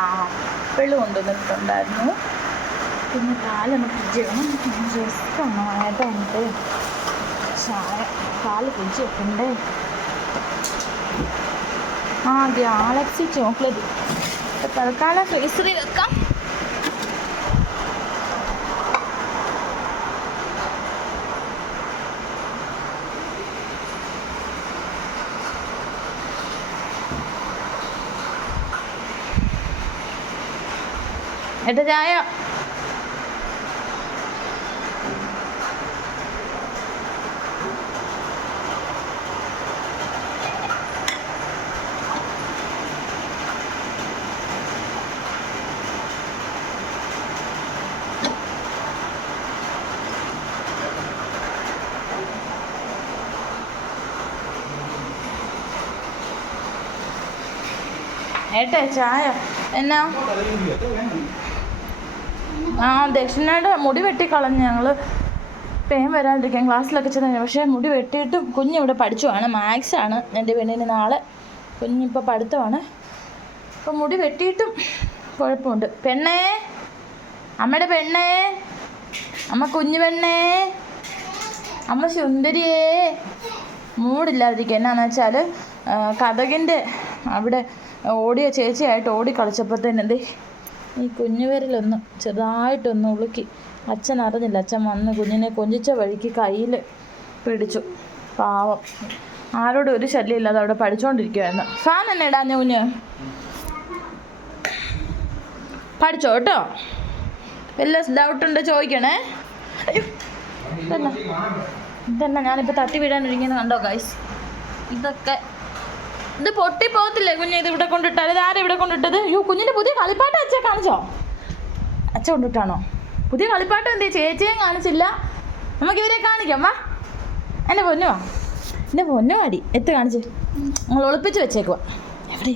Apple കൊണ്ടുവന്നിട്ടുണ്ടായിരുന്നു പിന്നെ പാലൊന്ന് fridge വേണം just ഒന്ന് വാങ്ങിയിട്ട് എനിക്ക് ചായ പാൽ ഫ്രിഡ്ജ് വെക്കണ്ടേ ആ ഗാലക്സി ചോക്ലേറ്റ് തൽക്കാലം ഫ്രീസറിൽ വെക്കാം. ഏട്ടാ ചായ. ഏട്ടേ ചായ. എന്നാ? ആ ദക്ഷിണയുടെ മുടി വെട്ടിക്കളഞ്ഞ് ഞങ്ങൾ പേൻ വരാതിരിക്കാൻ ക്ലാസ്സിലൊക്കെ ചെന്ന് പക്ഷേ മുടി വെട്ടിയിട്ടും കുഞ്ഞിവിടെ പഠിച്ചുവാണ്. മാത്സ് ആണ്. എന്റെ പെണ്ണിന് നാളെ കുഞ്ഞിപ്പോൾ പഠിത്തമാണ്. അപ്പോൾ മുടി വെട്ടിയിട്ടും കുഴപ്പമുണ്ട്. പെണ്ണേ അമ്മയുടെ പെണ്ണേ അമ്മ കുഞ്ഞു പെണ്ണേ അമ്മ സുന്ദരിയേ. മൂടില്ലാതിരിക്കുക എന്നാന്ന് വെച്ചാൽ കഥകിന്റെ അവിടെ ഓടിയ ചേച്ചിയായിട്ട് ഓടി എന്തേ ഈ കുഞ്ഞുവിരലൊന്ന് ചെറുതായിട്ടൊന്ന് ഉളുക്കി. അച്ഛൻ അറിഞ്ഞില്ല. അച്ഛൻ വന്ന് കുഞ്ഞിനെ കൊഞ്ചിച്ച വഴിക്ക് കയ്യിൽ പിടിച്ചു. പാവം. ആരോടും ഒരു ശല്യമില്ലാതെ അവിടെ പഠിച്ചുകൊണ്ടിരിക്കുവായിരുന്നു ഫാൻ തന്നെ ഇടാഞ്ഞ കുഞ്ഞ്? പഠിച്ചോ കേട്ടോ? വല്ല ഡൗട്ട് ഉണ്ടോ ചോദിക്കണേ? ഇതന്നെ ഇതെന്നാ ഞാനിപ്പോൾ തട്ടി ഒരുങ്ങിയെന്ന് കണ്ടോ ഗൈസ് ഇതൊക്കെ ഇത് പൊട്ടി പോകത്തില്ലേ കുഞ്ഞ്? ഇത് ഇവിടെ കൊണ്ടിട്ടാൽ. ഇത് ആരാ ഇവിടെ കൊണ്ടിട്ടത്? അയ്യോ കുഞ്ഞിന്റെ പുതിയ കളിപ്പാട്ട് അച്ഛ കാണിച്ചോ? അച്ഛ കൊണ്ടിട്ടാണോ? പുതിയ കളിപ്പാട്ട് എന്തേ? ചേച്ചിയും കാണിച്ചില്ല. നമുക്ക് ഇവരെ കാണിക്കാം. വാ. എന്റെ പൊന്നുവാ എന്റെ പൊന്നു വാടി. എത്ത് കാണിച്ച്. നിങ്ങൾ ഒളിപ്പിച്ച് വെച്ചേക്കുവാ എവിടെ